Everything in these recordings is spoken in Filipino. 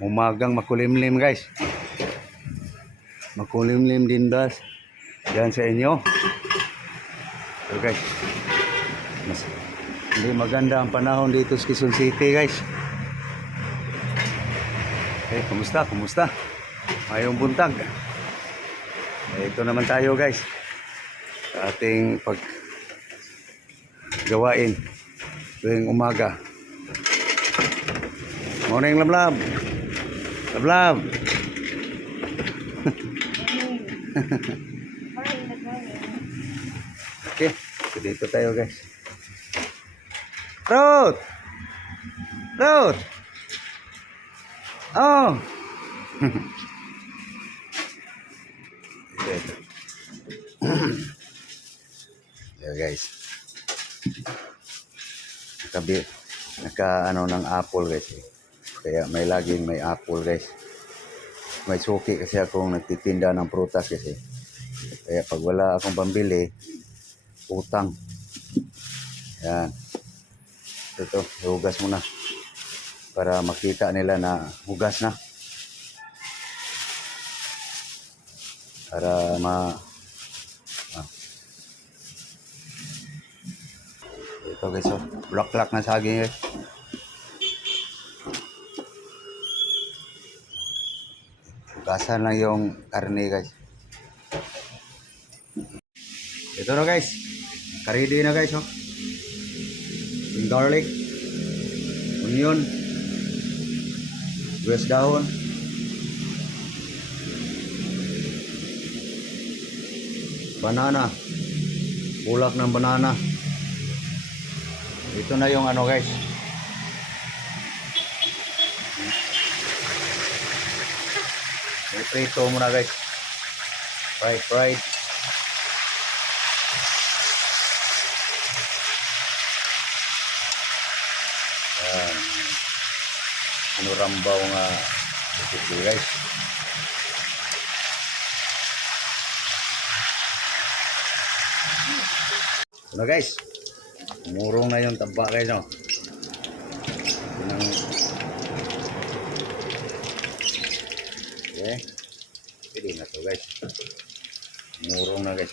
umagang makulimlim guys. Makulimlim din ba yan sa inyo? So guys, mas hindi maganda ang panahon dito sa Quezon City guys. Kumusta? Mayong buntag. Ito naman tayo guys sa ating paggawain tuwing umaga. Morning lablab. Lablab. Okay, so dito tayo guys. Road. Oh. Ito. Yeah, guys. Naka ano ng apple guys. Kaya may apple guys. May suki kasi akong nagtitinda ng prutas kasi. Kaya pag wala akong pambili, utang. Yan. Ito, hugas muna. Para makita nila na hugas na. Para ito guys, oh. Black na saging guys. Hugasan lang yung karne guys. Ito na guys. Karidi na guys, oh. Yung garlic, onion, sibuyas dahon, banana, bulak ng banana. Ito na yung ano guys. Prito muna guys. Fried. Yan. Sinurambaw nga ito guys. Ano guys? Murong na yung taba guys, no? Okay. Pwede na to guys. Murong na guys.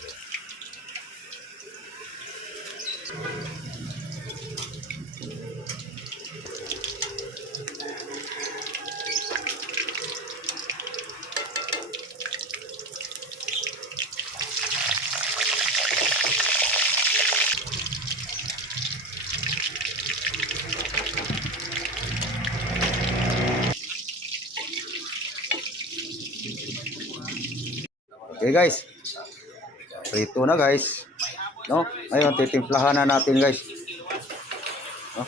Okay guys, prito na guys, no? Ngayon titimplahan na natin guys, no?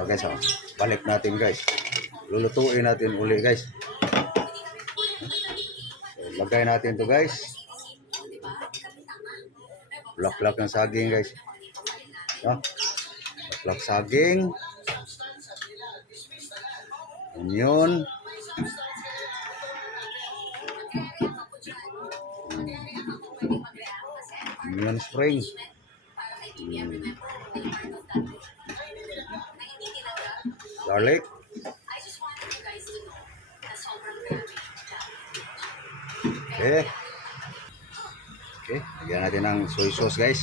Okay, so balik natin guys, lulutuin natin uli guys. So, lagay natin to guys, black ng saging guys, no? Black saging, onion, onion spring, garlic, okay, lagyan natin ng soy sauce guys.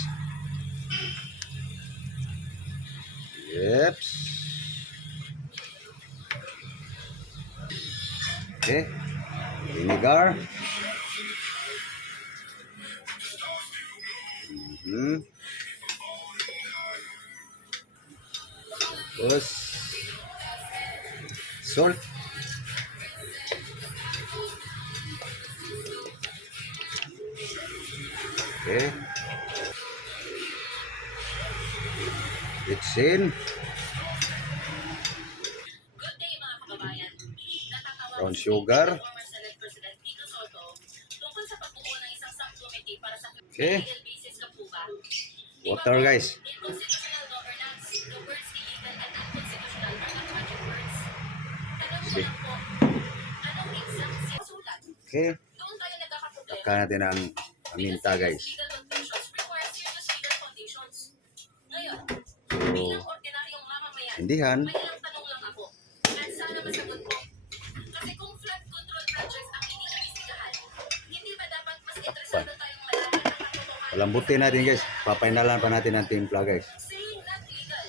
Yep. Okay, vinegar. Terus salt. Okay. Mix in. Brown sugar. Okay. Water guys. Okay. Takkan natin ang paminta guys. So, hindihan. Lambutin natin guys. Papainalan pa natin ang timpla guys.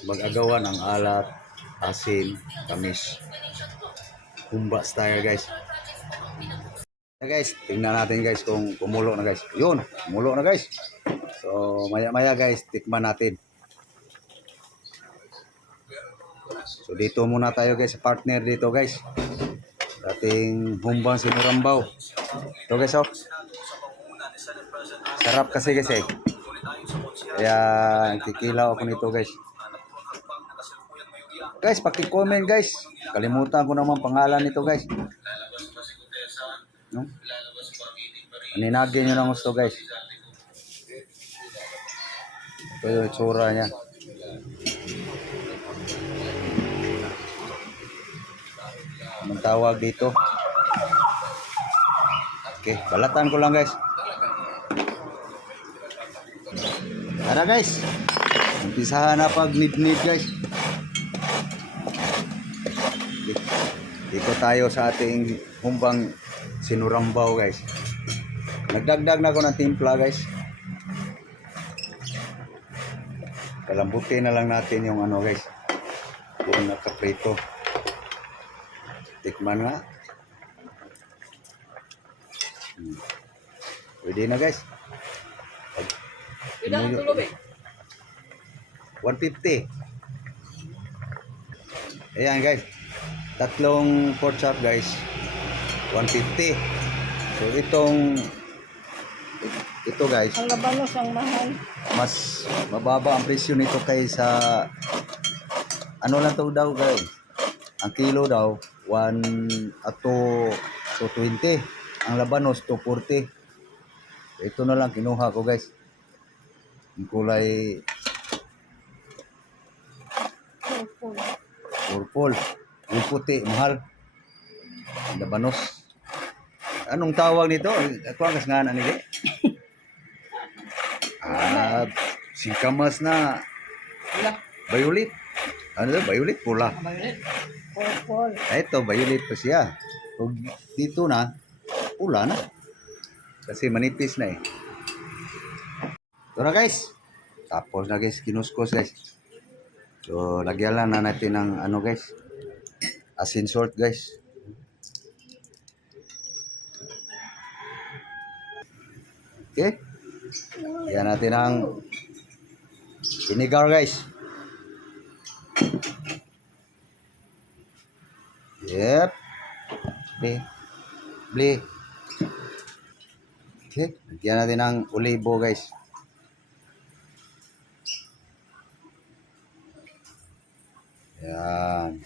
Mag-agawan ang alat, asin, tamis. Humba style guys. Guys, tingnan natin guys kung kumulo na guys. Yun, kumulo na guys. So, maya-maya guys, tikman natin. So, dito muna tayo guys, partner dito guys. Ating humbang sinurambaw. Ito guys, oh. Sarap kasi guys eh. Kaya, kikilaw ako nito guys. Guys, paki-comment guys. Kalimutan ko naman pangalan nito guys. No? Aninagin nyo ng gusto guys. Ito yung itsura niya. Anong tawag dito? Okay, balatan ko lang guys. Tara guys. Umpisahan na pag nip-nip guys. Dito tayo sa ating humbang sinurambaw guys. Nagdagdag na ako ng timpla guys. Kalambutin na lang natin yung ano guys. Yung nakaprito. Tikman nga. Pwede na guys. Pwede ang tulob eh. 150. Ayan guys. Tatlong pork chop guys. 150. So ito guys, Ang labanos ang mahal. mas mababa ang presyo nito kaysa ano lang to daw guys. Ang kilo daw 1 at 220. Ang labanos 240. Ito na lang kinuha ko guys. Yung kulay purple. Yung puti mahal. Ang labanos. Anong tawag nito? Ako ang kasnganan nila. Singkamas na Wala. violet. Ano to? Violet? Pula. Violet. Purple. Ito, violet pa siya. Pag dito na, pula na. Kasi manipis na eh. Ito na guys. Tapos na guys, kinuskos guys. So, lagyan lang na natin ng ano guys. Asin salt guys. Okay. Yan natin ang vinegar guys. Yep. Bli. Okay. Lagyan natin ang olibo guys. Yan.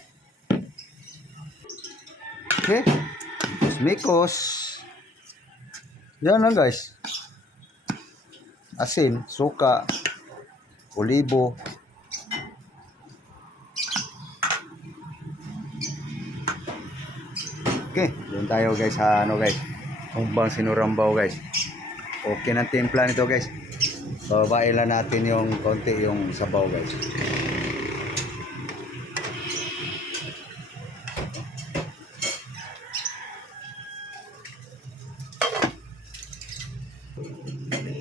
Okay. Mikos. Yan lang guys. Asin, suka, olibo. Okay, doon tayo guys sa ano guys. Humbang sinurambaw guys. Okay ng timpla nito guys. Babae lang natin yung konti yung sabaw guys.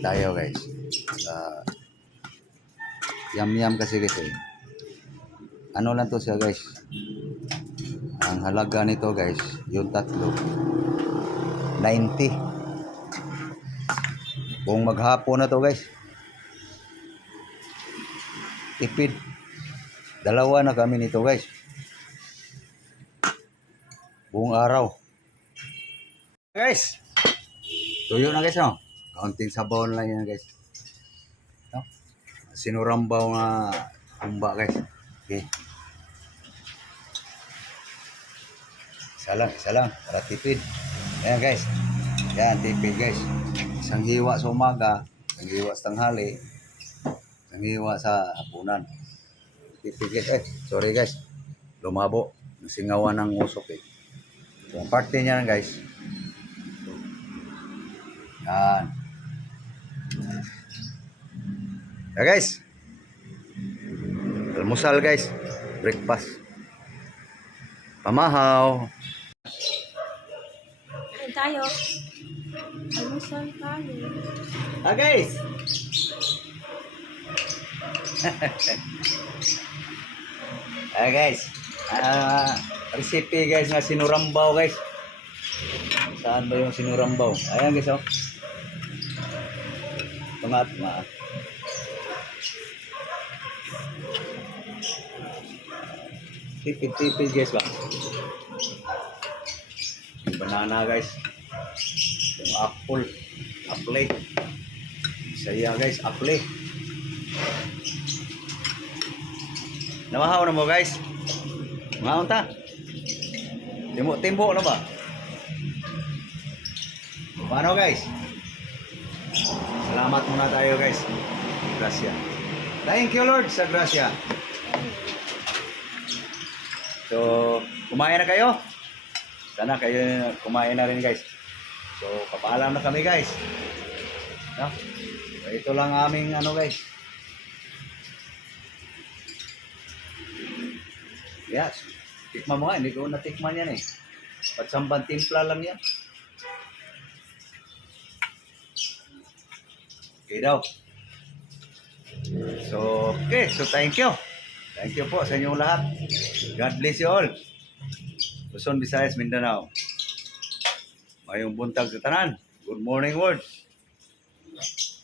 Tayo guys. Yum kasi guys eh. Ano lang to siya guys. Ang halaga nito guys, yung tatlo 90. Buong maghapon na to guys. Tipid. Dalawa na kami nito guys. Buong araw. Guys. Tuyo na guys no. Kaunting sabaw lang yan guys. No? Sinurambaw na humba guys. Okay. Isa lang. Para tipid. Ayan guys. Yan, tipid guys. Isang hiwa sa umaga. Isang hiwa sa tanghali. Isang hiwa sa hapunan. Tipid guys. Sorry guys. Lumabo. Nasingawan ng usok eh. So, ang parte niya guys. Yan. Yeah, guys. Almusal guys. Breakfast. Pamahaw. Kain tayo. Almusal tayo. Guys. Ayan guys. Recipe guys nga sinurambaw guys. Saan ba yung sinurambaw? Ayan guys oh. Tungat nga. Tipid-tipid guys ba? Yung banana guys. Yung apple. Apple. Saya guys, apple. Namahaw na mo guys. Mahaw ta. Timbo na ba? Paano guys? Salamat muna tayo guys. Gracia. Thank you Lord sa gracia. So, kumain na kayo? Sana kayo kumain na rin guys. So, papaalam na kami guys. No? So, ito lang aming ano guys. Yes. Tikman mo nga. Hindi ko natikman yan eh. Patsambang timpla lang yan. Okay daw. So, okay. So, thank you. Thank you po sa inyong lahat. God bless you all. Luzon, Visayas, Mindanao. Mayong buntag sa tanan. Good morning world.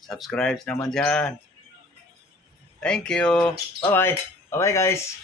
Subscribe naman dyan. Thank you. Bye-bye. Bye-bye guys.